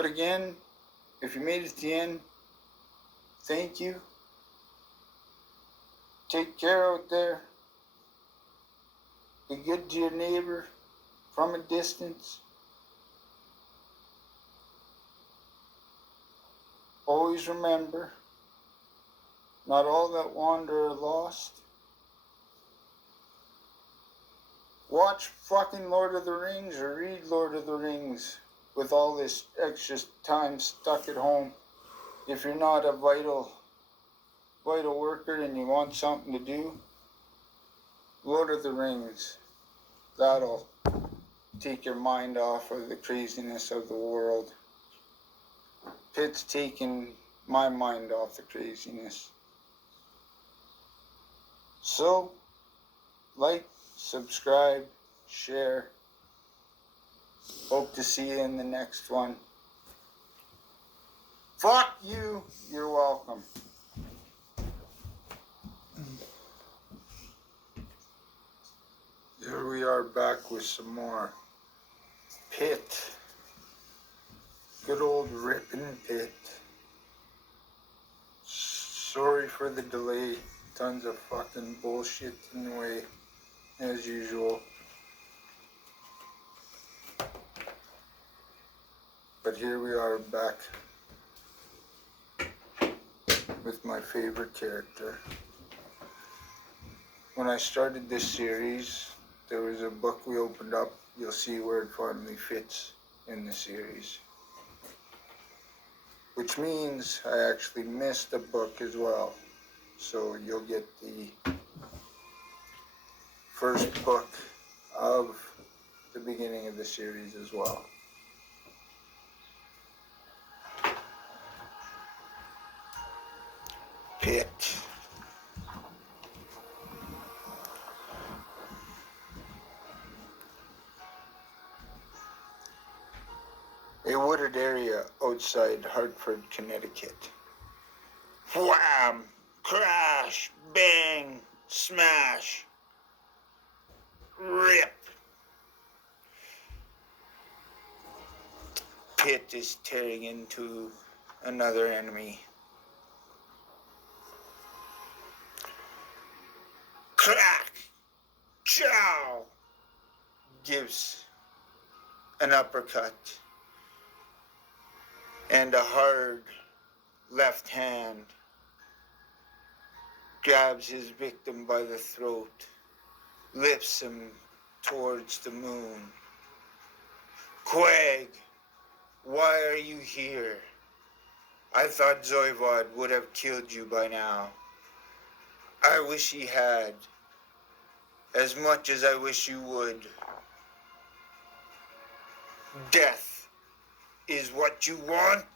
But again, if you made it to the end, thank you. Take care out there. Be good to your neighbor from a distance. Always remember, not all that wander are lost. Watch fucking Lord of the Rings or read Lord of the Rings with all this extra time stuck at home. If you're not a vital worker and you want something to do, Lord of the Rings, that'll take your mind off of the craziness of the world. Pitt's taking my mind off the craziness. So, like, subscribe, share. Hope to see you in the next one. Fuck you. You're welcome. Here we are back with some more Pitt. Good old ripping Pitt. Sorry for the delay. Tons of fucking bullshit in the way, as usual. But here we are back with my favorite character. When I started this series, there was a book we opened up. You'll see where it finally fits in the series. Which means I actually missed a book as well. So you'll get the first book of the beginning of the series as well. Pitt. A wooded area outside Hartford, Connecticut. Wham! Crash! Bang! Smash! Rip! Pitt is tearing into another enemy. Crack! Chow! Gives an uppercut and a hard left hand grabs his victim by the throat, lifts him towards the moon. Quag, why are you here? I thought Zoivod would have killed you by now. I wish he had, as much as I wish you would. Death is what you want?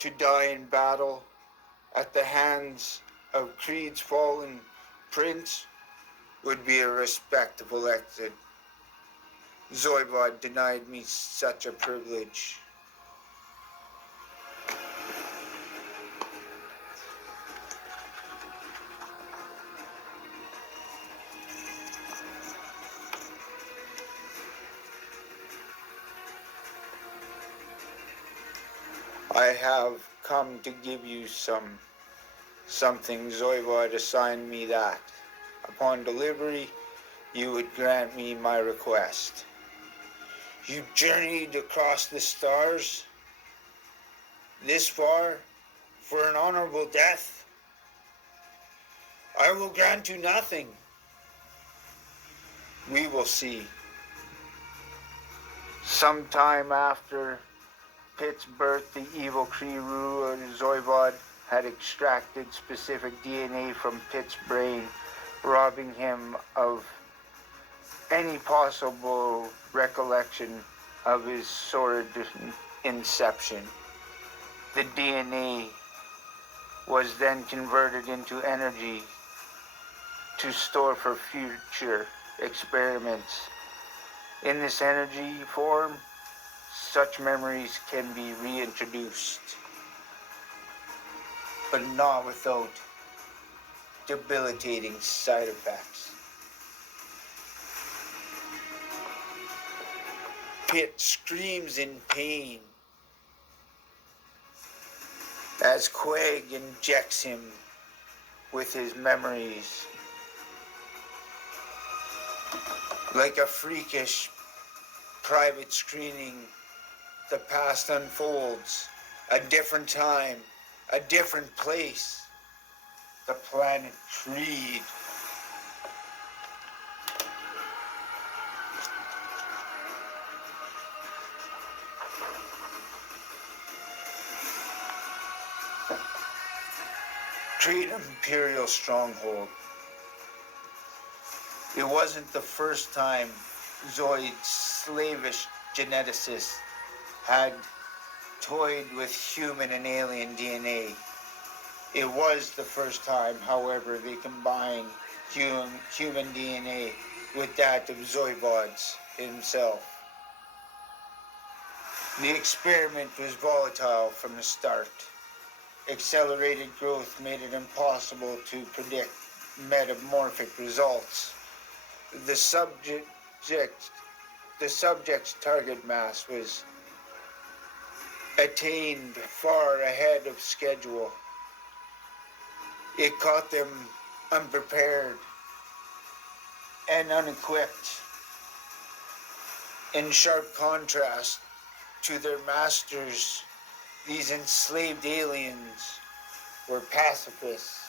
To die in battle at the hands of Creed's fallen prince would be a respectable exit. Zoivod denied me such a privilege. I have come to give you something. Zoivod assigned me that. Upon delivery, you would grant me my request. You journeyed across the stars this far for an honorable death. I will grant you nothing. We will see. Sometime after Pitt's birth, the evil Kree ruler Zoivod had extracted specific DNA from Pitt's brain, robbing him of any possible recollection of his sordid inception. The DNA was then converted into energy to store for future experiments. In this energy form, such memories can be reintroduced, but not without debilitating side effects. Pitt screams in pain as Quag injects him with his memories. Like a freakish private screening, the past unfolds. A different time, a different place. The planet Creed. Creed Imperial Stronghold. It wasn't the first time Zoid's slavish geneticists had toyed with human and alien DNA. It was the first time, however, they combined human DNA with that of Zoivod's himself. The experiment was volatile from the start. Accelerated growth made it impossible to predict metamorphic results. The subject's target mass was attained far ahead of schedule. It caught them unprepared and unequipped. In sharp contrast to their masters, these enslaved aliens were pacifists.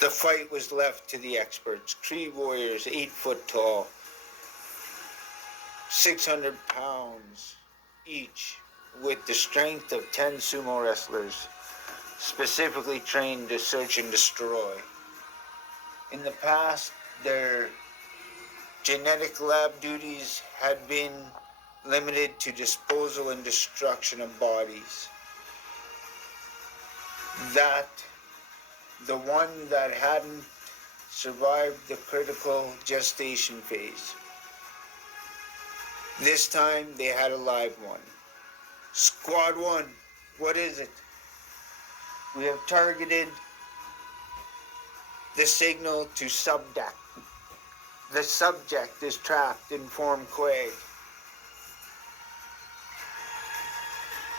The fight was left to the experts. Tree warriors, 8 foot tall, 600 pounds each, with the strength of 10 sumo wrestlers, specifically trained to search and destroy. In the past, their genetic lab duties had been limited to disposal and destruction of bodies. The one that hadn't survived the critical gestation phase. This time they had a live one. Squad 1, what is it? We have targeted the signal to subdeck. The subject is trapped in Form Quag.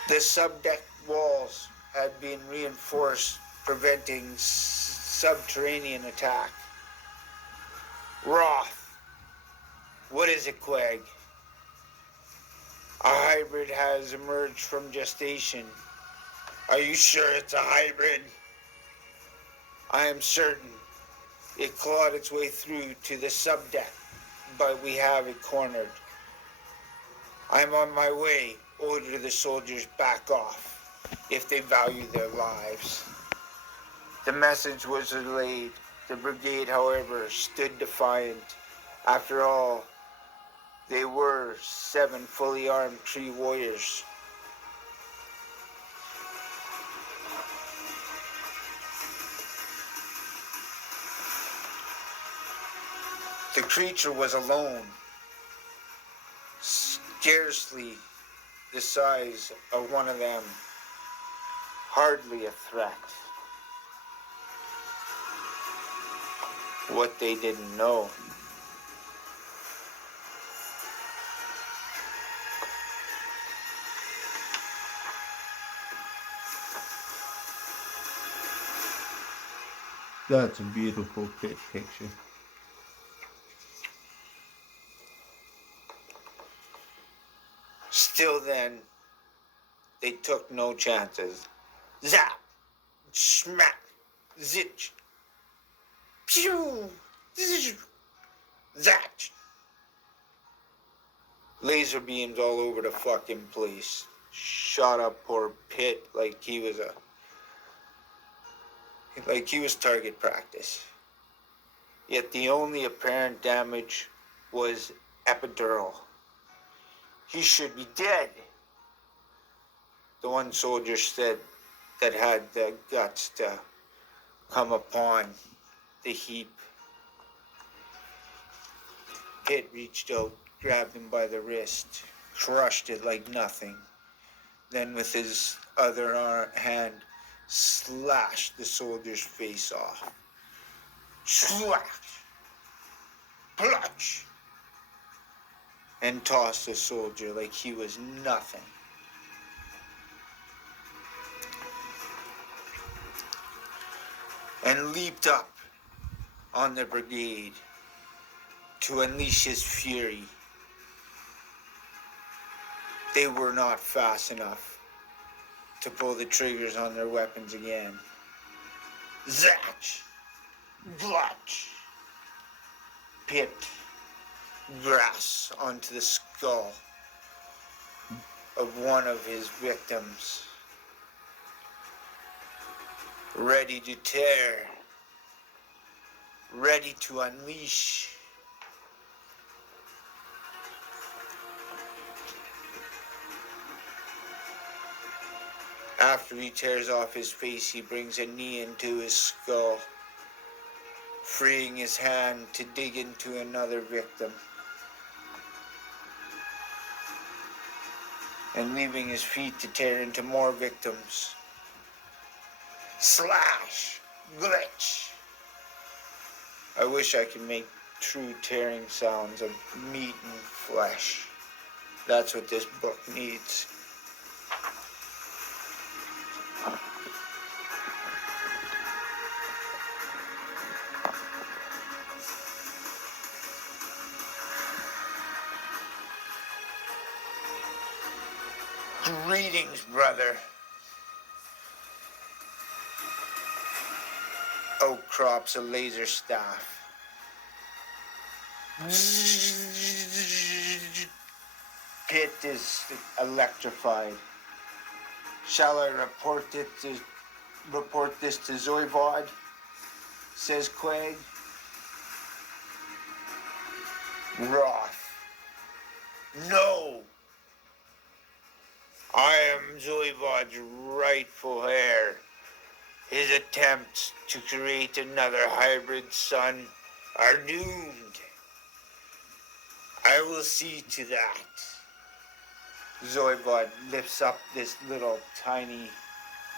The subdeck walls had been reinforced, preventing subterranean attack. Roth, what is it, Quag? A hybrid has emerged from gestation. Are you sure it's a hybrid? I am certain. It clawed its way through to the subdeck, but we have it cornered. I'm on my way. Order the soldiers back off, if they value their lives. The message was relayed. The brigade, however, stood defiant. After all, they were 7 fully armed tree warriors. The creature was alone, scarcely the size of one of them, hardly a threat. What they didn't know. That's a beautiful picture. Still then, they took no chances. Zap! Smack! Zitch! Pew! Zitch! Zatch! Laser beams all over the fucking place. Shot up poor Pitt like he was target practice. Yet the only apparent damage was epidural. He should be dead, the one soldier said that had the guts to come upon the heap. Pitt reached out, grabbed him by the wrist, crushed it like nothing. then with his other hand slashed the soldier's face off. Slash! Clutch! And tossed the soldier like he was nothing. And leaped up on the brigade to unleash his fury. They were not fast enough to pull the triggers on their weapons again. Zatch! Glotch! Pitt grasps onto the skull of one of his victims, ready to tear, ready to unleash. After he tears off his face, he brings a knee into his skull, freeing his hand to dig into another victim, and leaving his feet to tear into more victims. Slash! Glitch! I wish I could make true tearing sounds of meat and flesh. That's what this book needs. Greetings, brother. Oak crops a laser staff. Pitt is electrified. Shall I report this to Zoivod? Says Quag. Wroth. No! I am Zoivod's rightful heir. His attempts to create another hybrid son are doomed. I will see to that. Zoivod lifts up this little tiny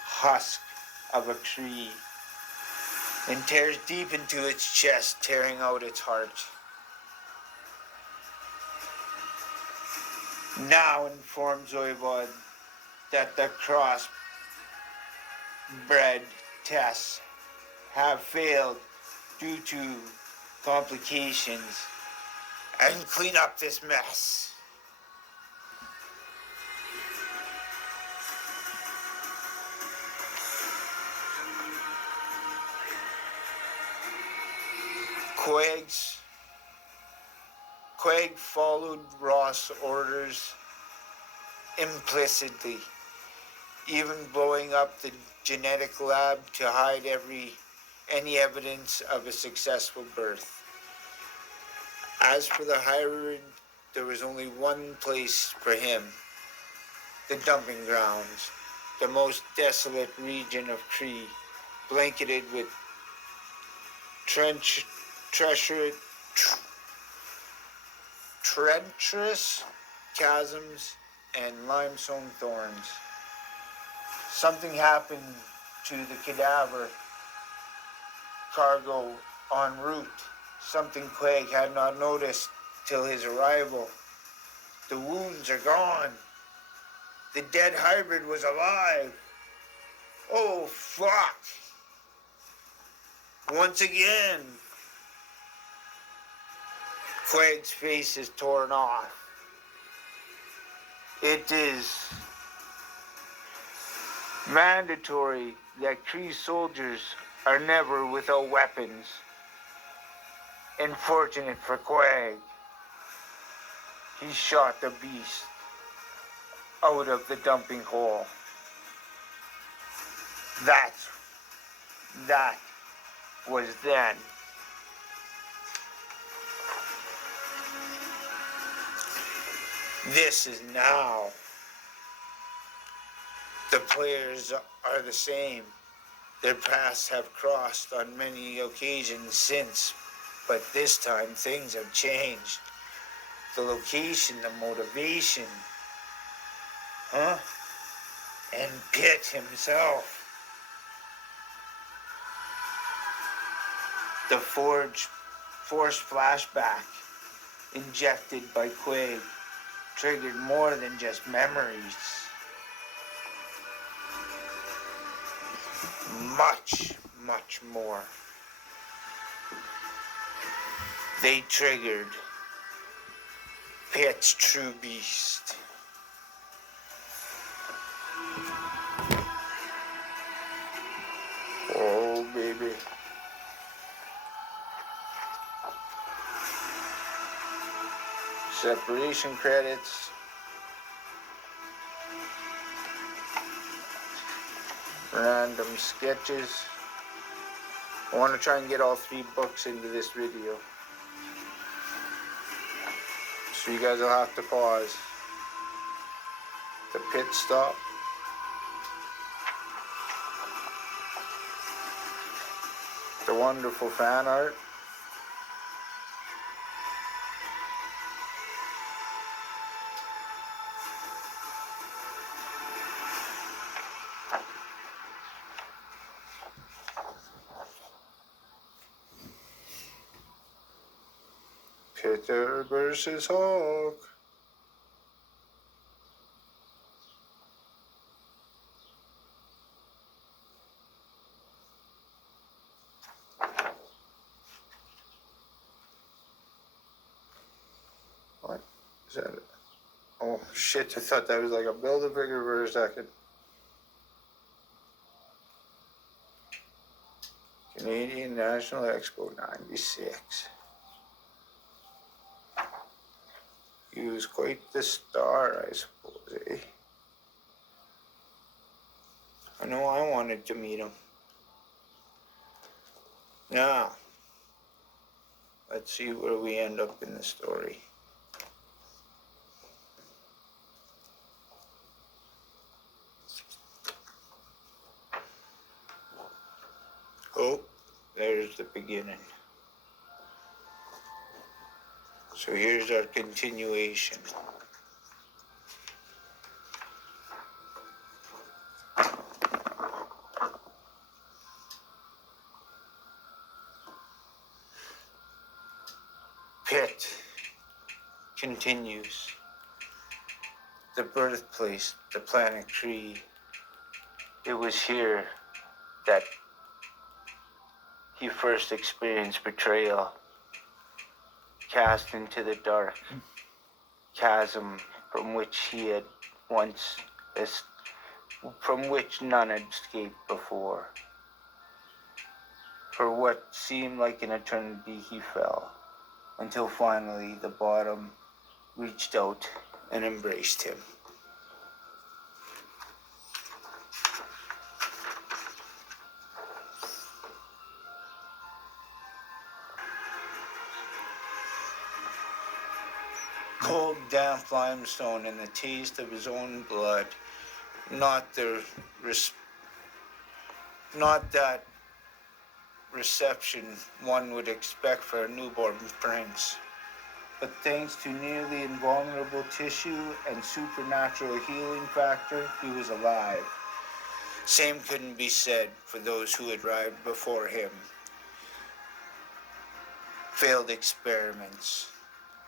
husk of a tree and tears deep into its chest, tearing out its heart. Now inform Zoivod that the crossbred tests have failed due to complications, and clean up this mess. Quag followed Ross' orders implicitly, even blowing up the genetic lab to hide any evidence of a successful birth. As for the hybrid, there was only one place for him: the dumping grounds, the most desolate region of Cree, blanketed with treacherous chasms and limestone thorns. Something happened to the cadaver cargo en route, something Quag had not noticed till his arrival. The wounds are gone. The dead hybrid was alive. Oh, fuck. Once again, Quag's face is torn off. It is mandatory that Cree soldiers are never without weapons. Unfortunate for Quag, he shot the beast out of the dumping hole. That was then. This is now. The players are the same. Their paths have crossed on many occasions since, but this time things have changed. The location, the motivation. Huh? and PITT himself. The force flashback injected by Quaid triggered more than just memories. Much, much more. They triggered PITT's true beast. Oh, baby. Separation credits. Random sketches. I want to try and get all 3 books into this video. So you guys will have to pause the pit stop. The wonderful fan art. Peter versus Hulk. What is that? Oh shit, I thought that was like a Build-A-Figure for a second. Canadian National Expo 96. He was quite the star, I suppose, eh? I know I wanted to meet him. Now, let's see where we end up in the story. Oh, there's the beginning. So here's our continuation. PITT continues. The birthplace, the planet Kree. It was here that he first experienced betrayal, cast into the dark chasm from which he had once, from which none had escaped before. For what seemed like an eternity, he fell, until finally the bottom reached out and embraced him. Cold, damp limestone and the taste of his own blood. Not that reception one would expect for a newborn prince. But thanks to nearly invulnerable tissue and supernatural healing factor, he was alive. Same couldn't be said for those who had arrived before him. Failed experiments,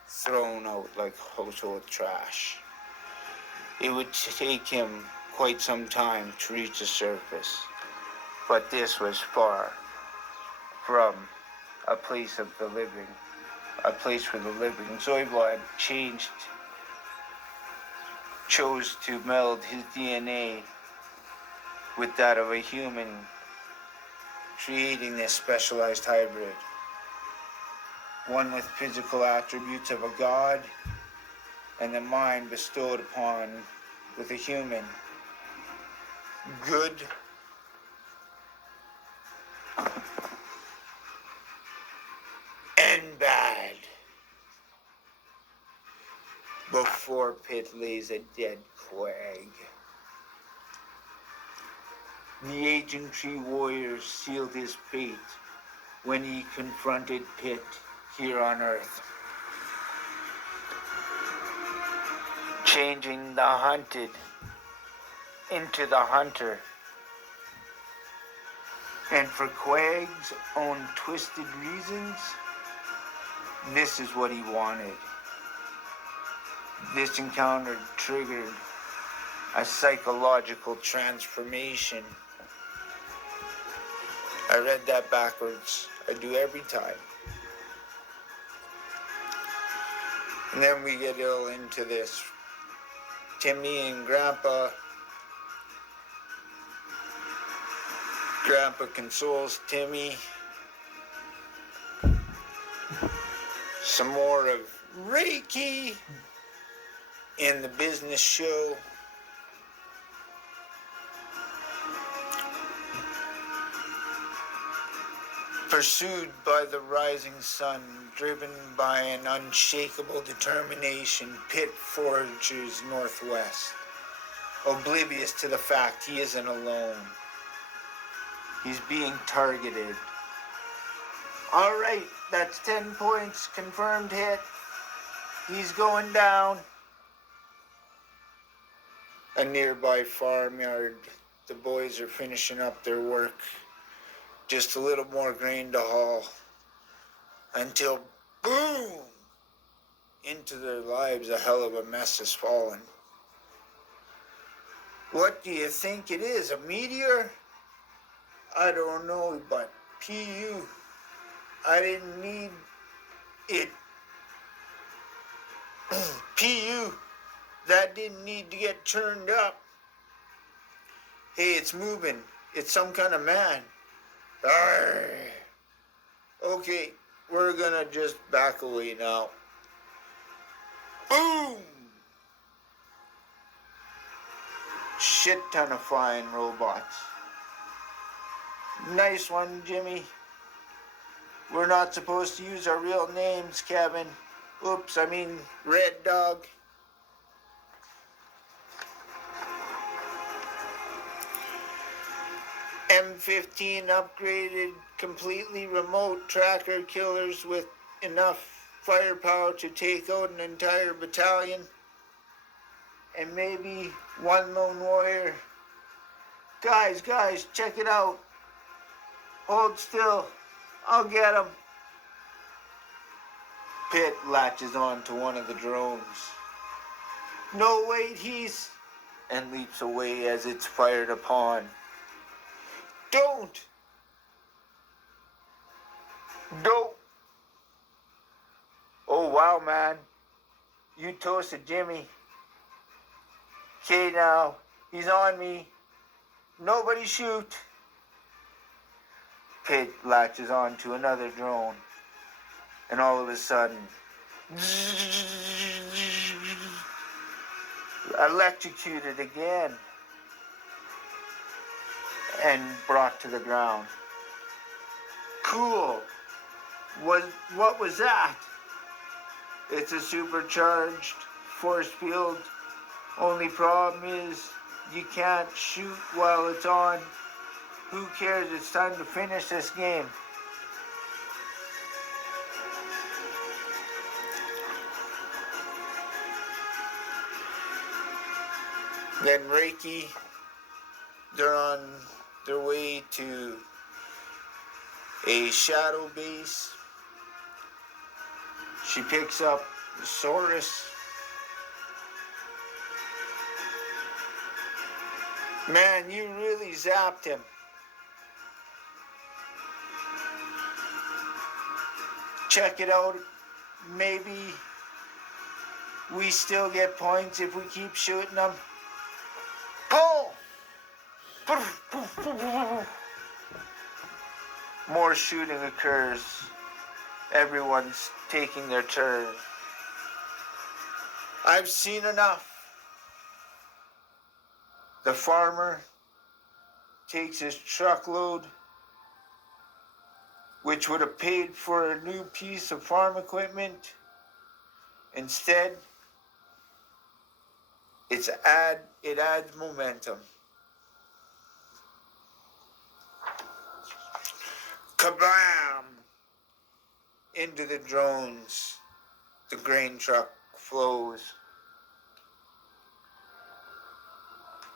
thrown out like household trash. It would take him quite some time to reach the surface, but this was far from a place of the living, a place for the living. Zoidblad chose to meld his DNA with that of a human, creating this specialized hybrid. One with physical attributes of a god, and the mind bestowed upon with a human. Good and bad. Before PITT lays a dead quag. The ancient tree warrior sealed his fate when he confronted PITT here on Earth. Changing the hunted into the hunter. And for Quag's own twisted reasons, this is what he wanted. This encounter triggered a psychological transformation. I read that backwards. I do every time. And then we get ill into this. Timmy and Grandpa. Grandpa consoles Timmy. Some more of Reiki in the business show. Pursued by the rising sun, driven by an unshakable determination, Pitt forges northwest, oblivious to the fact he isn't alone. He's being targeted. All right, that's 10 points, confirmed hit. He's going down. A nearby farmyard. The boys are finishing up their work. Just a little more grain to haul. Until, boom! Into their lives, a hell of a mess has fallen. What do you think it is, a meteor? I don't know, but PU, I didn't need it. PU, that didn't need to get turned up. Hey, it's moving. It's some kind of man. Arrgh. Okay, we're gonna just back away now. Boom! Shit ton of flying robots. Nice one, Jimmy. We're not supposed to use our real names, Kevin. Oops, I mean Red Dog. M15 upgraded, completely remote tracker killers with enough firepower to take out an entire battalion. And maybe one lone warrior. Guys, check it out. Hold still. I'll get him. Pitt latches on to one of the drones. No, wait, he's... and leaps away as it's fired upon. Don't! Oh, wow, man. You toasted Jimmy. Okay, now. He's on me. Nobody shoot. Pitt latches on to another drone. And all of a sudden... electrocuted again. And brought to the ground. Cool. What was that? It's a supercharged force field. Only problem is you can't shoot while it's on. Who cares? It's time to finish this game. Then Reiki, they're on their way to a shadow base. She picks up the Saurus. Man, you really zapped him. Check it out. Maybe we still get points if we keep shooting them. Oh! More shooting occurs. Everyone's taking their turn. I've seen enough. The farmer takes his truckload, which would have paid for a new piece of farm equipment. Instead, it adds momentum. Kabam! Into the drones. The grain truck flows.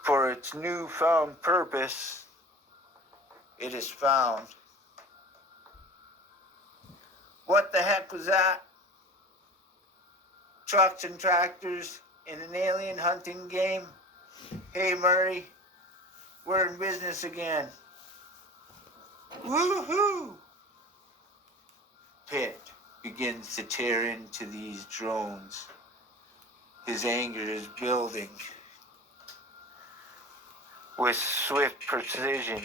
For its newfound purpose, it is found. What the heck was that? Trucks and tractors in an alien hunting game? Hey Murray, we're in business again. Woohoo! Pitt begins to tear into these drones. His anger is building. With swift precision,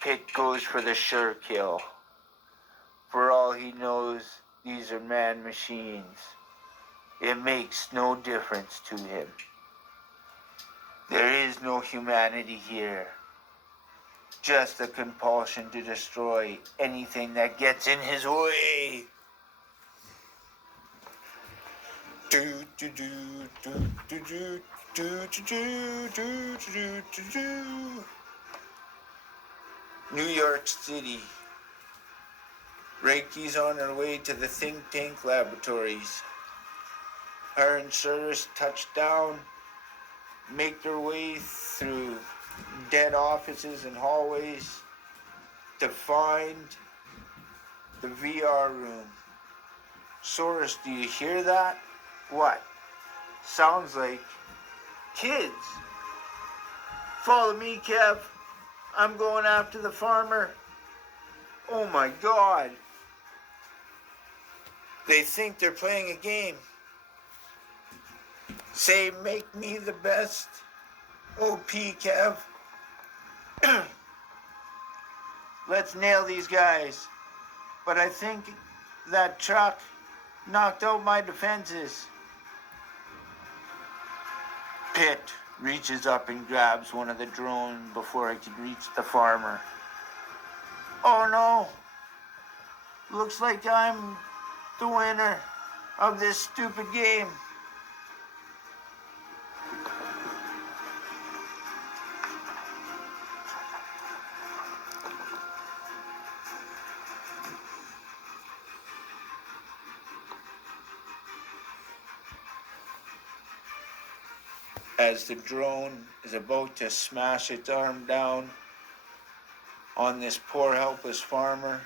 Pitt goes for the sure kill. For all he knows, these are man machines. It makes no difference to him. There is no humanity here. Just a compulsion to destroy anything that gets in his way. Do do do do do do do do do do do do. New York City. Reiki's on her way to the think tank laboratories. Her and Cyrus touch down, make their way through dead offices and hallways to find the VR room. Soros, do you hear that? What? Sounds like kids. Follow me, Kev. I'm going after the farmer. Oh my God. They think they're playing a game. Say, make me the best OP, Kev. Let's nail these guys. But I think that truck knocked out my defenses. Pitt reaches up and grabs one of the drones before it can reach the farmer. Oh no! Looks like I'm the winner of this stupid game. As the drone is about to smash its arm down on this poor helpless farmer,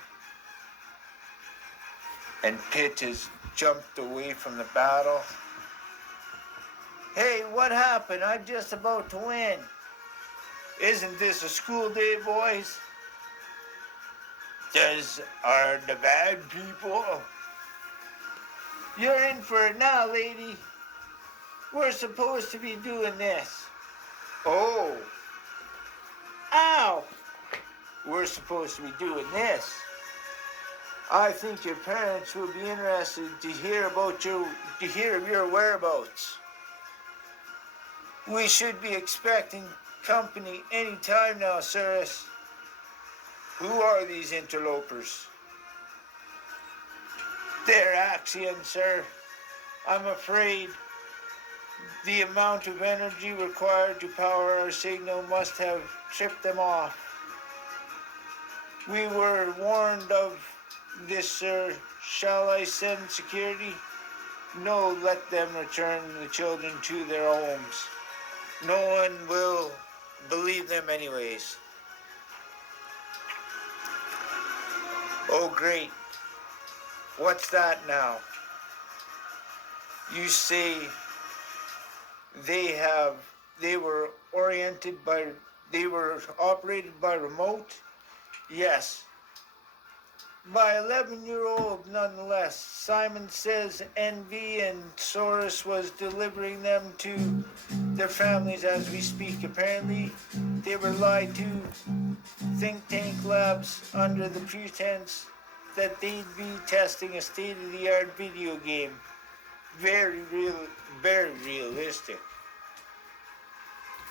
and Pitt has jumped away from the battle. Hey, what happened? I'm just about to win. Isn't this a school day, boys? Those are the bad people. You're in for it now, lady. We're supposed to be doing this. Oh. Ow! We're supposed to be doing this. I think your parents will be interested to hear of your whereabouts. We should be expecting company any time now, Cyrus. Who are these interlopers? They're Axion, sir. I'm afraid the amount of energy required to power our signal must have tripped them off. We were warned of this, sir. Shall I send security? No, let them return the children to their homes. No one will believe them anyways. Oh, great. What's that now? You say they were operated by remote? Yes. By 11-year-old nonetheless. Simon says NV and Soros was delivering them to their families as we speak. Apparently, they were lied to think tank labs under the pretense that they'd be testing a state-of-the-art video game. Very realistic.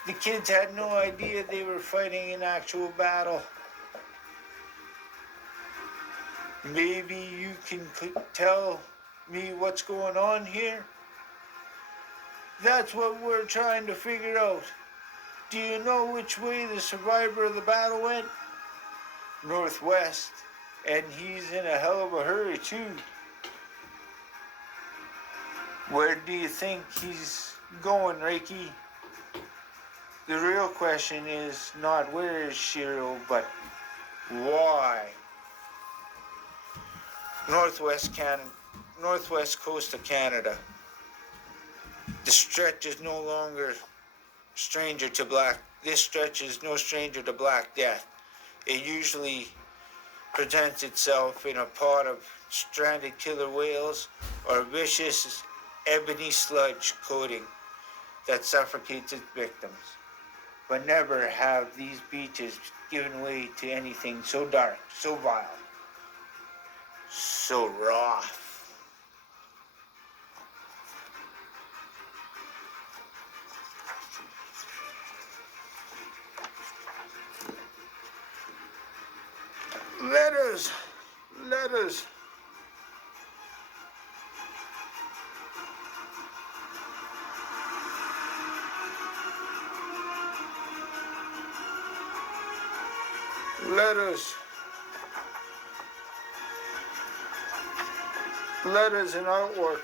The kids had no idea they were fighting an actual battle. Maybe you can tell me what's going on here? That's what we're trying to figure out. Do you know which way the survivor of the battle went? Northwest. And he's in a hell of a hurry, too. Where do you think he's going, Reiki? The real question is not where is Shiro, but why? Northwest coast of Canada. The stretch is no longer stranger to black. This stretch is no stranger to Black Death. It usually presents itself in a pod of stranded killer whales or vicious ebony sludge coating that suffocates its victims. But never have these beaches given way to anything so dark, so vile, so raw. Letters, letters. Letters. Letters and artwork.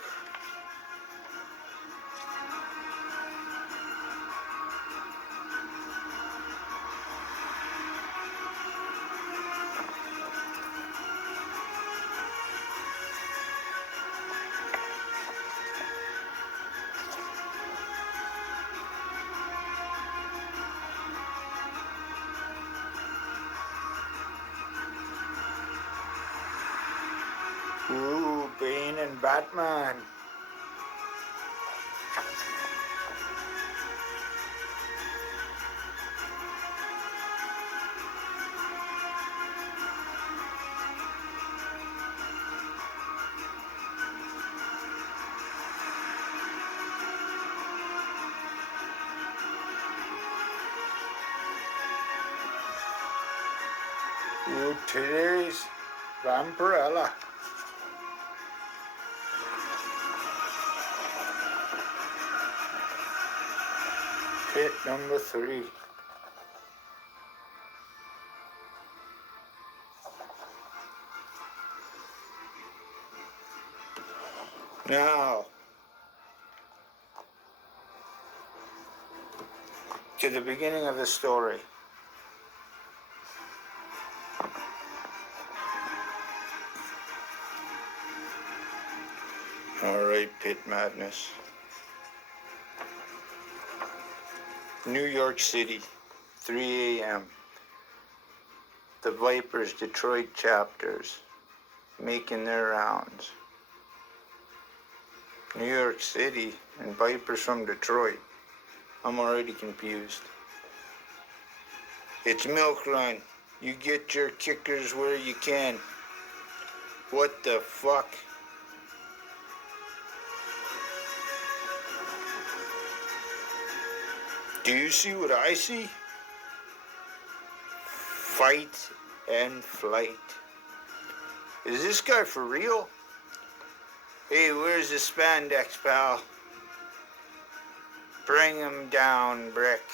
Ooh, Bane and Batman. Ooh, today's Vampirella. Pit number 3. Now, to the beginning of the story. All right, Pit Madness. New York City, 3 a.m. The Vipers Detroit chapters making their rounds. New York City and Vipers from Detroit. I'm already confused. It's Milk Run. You get your kickers where you can. What the fuck? Do you see what I see? Fight and flight. Is this guy for real? Hey, where's the spandex, pal? Bring him down, Brick.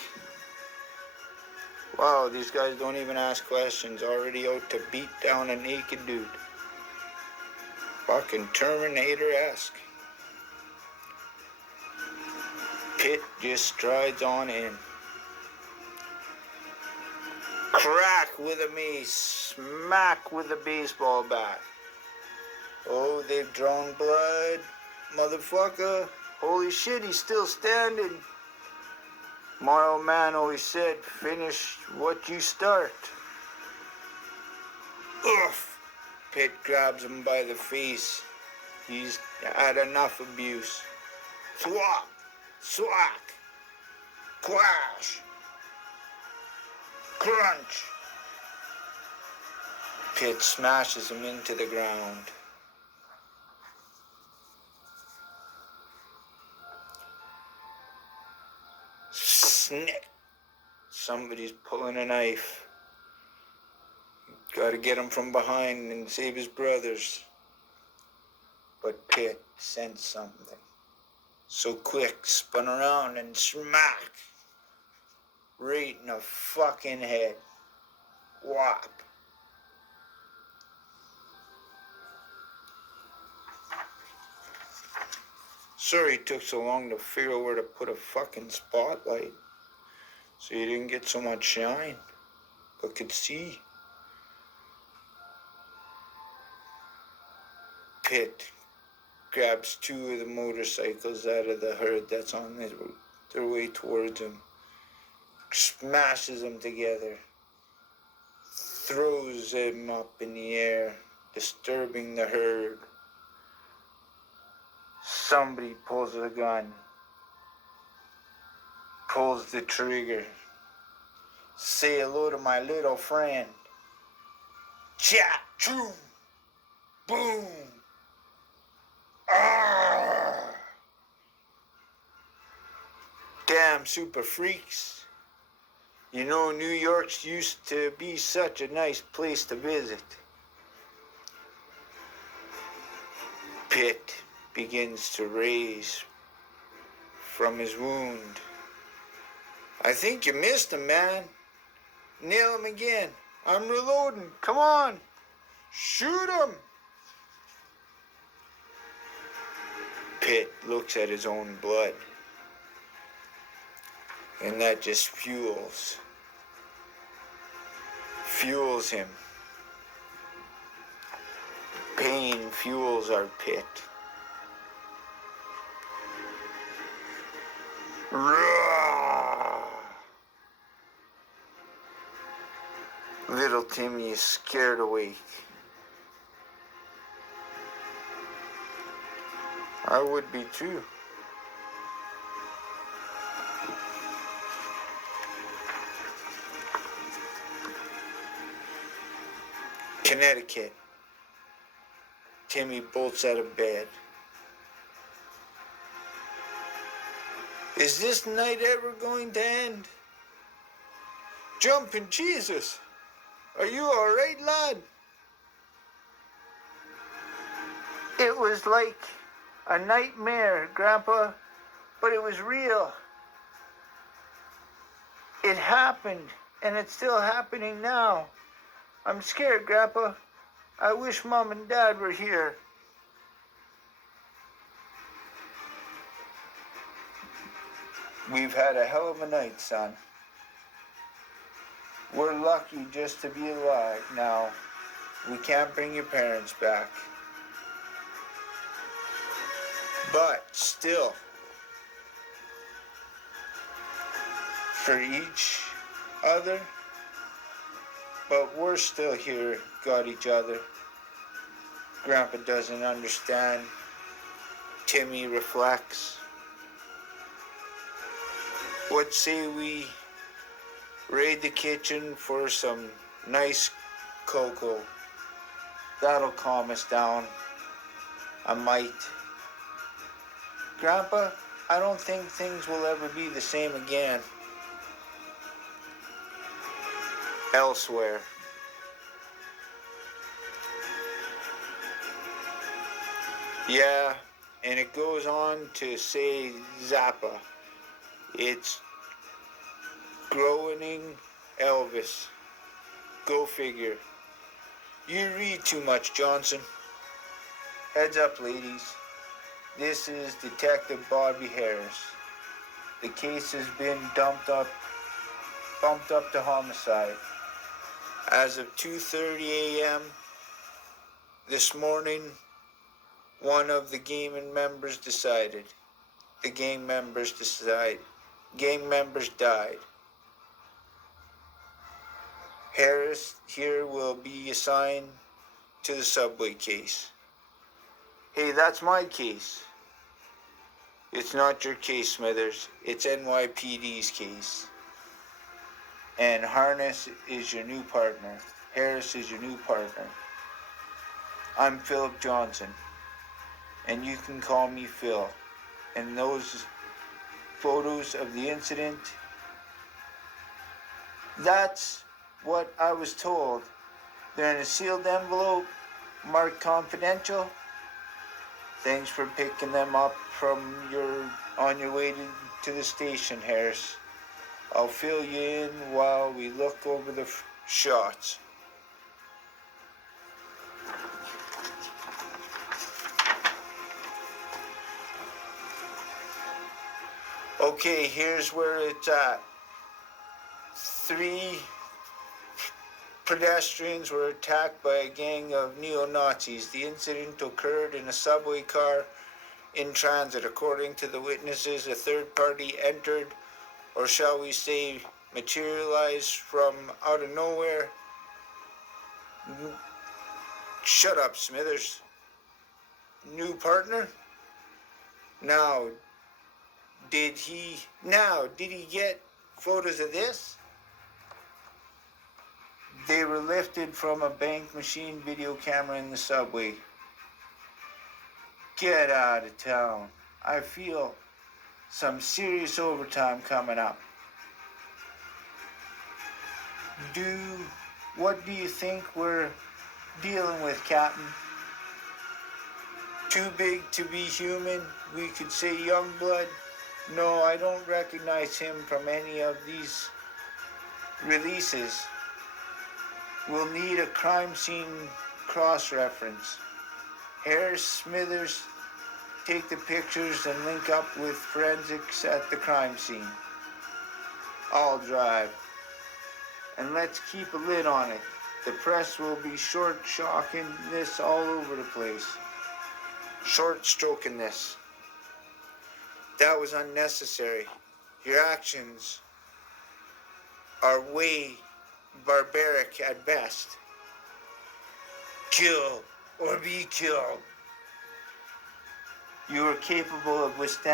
Wow, these guys don't even ask questions. Already out to beat down a naked dude. Fucking Terminator-esque. Pitt just strides on in. Crack with a mace. Smack with a baseball bat. Oh, they've drawn blood. Motherfucker. Holy shit, he's still standing. My old man always said, finish what you start. Oof. Pitt grabs him by the face. He's had enough abuse. Swap. Swack. Clash. Crunch. Pitt smashes him into the ground. Snick. Somebody's pulling a knife. Gotta get him from behind and save his brothers. But Pitt sensed something. So quick, spun around and smack. Right in the fucking head. Whop. Sorry it took so long to figure out where to put a fucking spotlight. so you didn't get so much shine, but could see. Pitt grabs two of the motorcycles out of the herd that's on their way towards him, smashes them together, throws them up in the air, disturbing the herd. Somebody pulls the gun, pulls the trigger. Say hello to my little friend. Chat, choom, boom. Arrgh. Damn super freaks. You know, New York's used to be such a nice place to visit. Pitt begins to raise from his wound. I think you missed him, man. Nail him again. I'm reloading. Come on. Shoot him. Pitt looks at his own blood. And that just fuels him. Pain fuels our Pitt. Roar! Little Timmy is scared awake. I would be too. Connecticut. Timmy bolts out of bed. Is this night ever going to end? Jumping Jesus! Are you alright, lad? It was like a nightmare, Grandpa, but it was real. It happened, and it's still happening now. I'm scared, Grandpa. I wish Mom and Dad were here. We've had a hell of a night, son. We're lucky just to be alive now. We can't bring your parents back. But still, for each other, but we're still here, got each other. Grandpa doesn't understand. Timmy reflects. What say we raid the kitchen for some nice cocoa? That'll calm us down. I might. Grandpa, I don't think things will ever be the same again. Elsewhere. Yeah, and it goes on to say Zappa. It's groaning Elvis. Go figure. You read too much, Johnson. Heads up, ladies. This is Detective Bobby Harris. The case has been bumped up to homicide. As of 2:30 a.m. this morning, one of the gang members died. Harris here will be assigned to the subway case. Hey, that's my case. It's not your case, Smithers. It's NYPD's case. And Harness is your new partner. Harris is your new partner. I'm Philip Johnson. And you can call me Phil. And those photos of the incident, that's what I was told. They're in a sealed envelope, marked confidential. Thanks for picking them up on your way to the station, Harris. I'll fill you in while we look over the shots. Okay, here's where it's at. 3 pedestrians were attacked by a gang of neo-Nazis. The incident occurred in a subway car in transit. According to the witnesses, a third party entered, or shall we say materialized from out of nowhere. Shut up, Smithers. New partner? Now, did he get photos of this? They were lifted from a bank machine video camera in the subway. Get out of town. I feel some serious overtime coming up. What do you think we're dealing with, Captain? Too big to be human? We could say Youngblood? No, I don't recognize him from any of these releases. We'll need a crime scene cross-reference. Harris, Smithers, take the pictures and link up with forensics at the crime scene. I'll drive. And let's keep a lid on it. The press will be short-shocking this all over the place. Short-stroking this. That was unnecessary. Your actions are way barbaric at best. Kill or be killed. You are capable of withstanding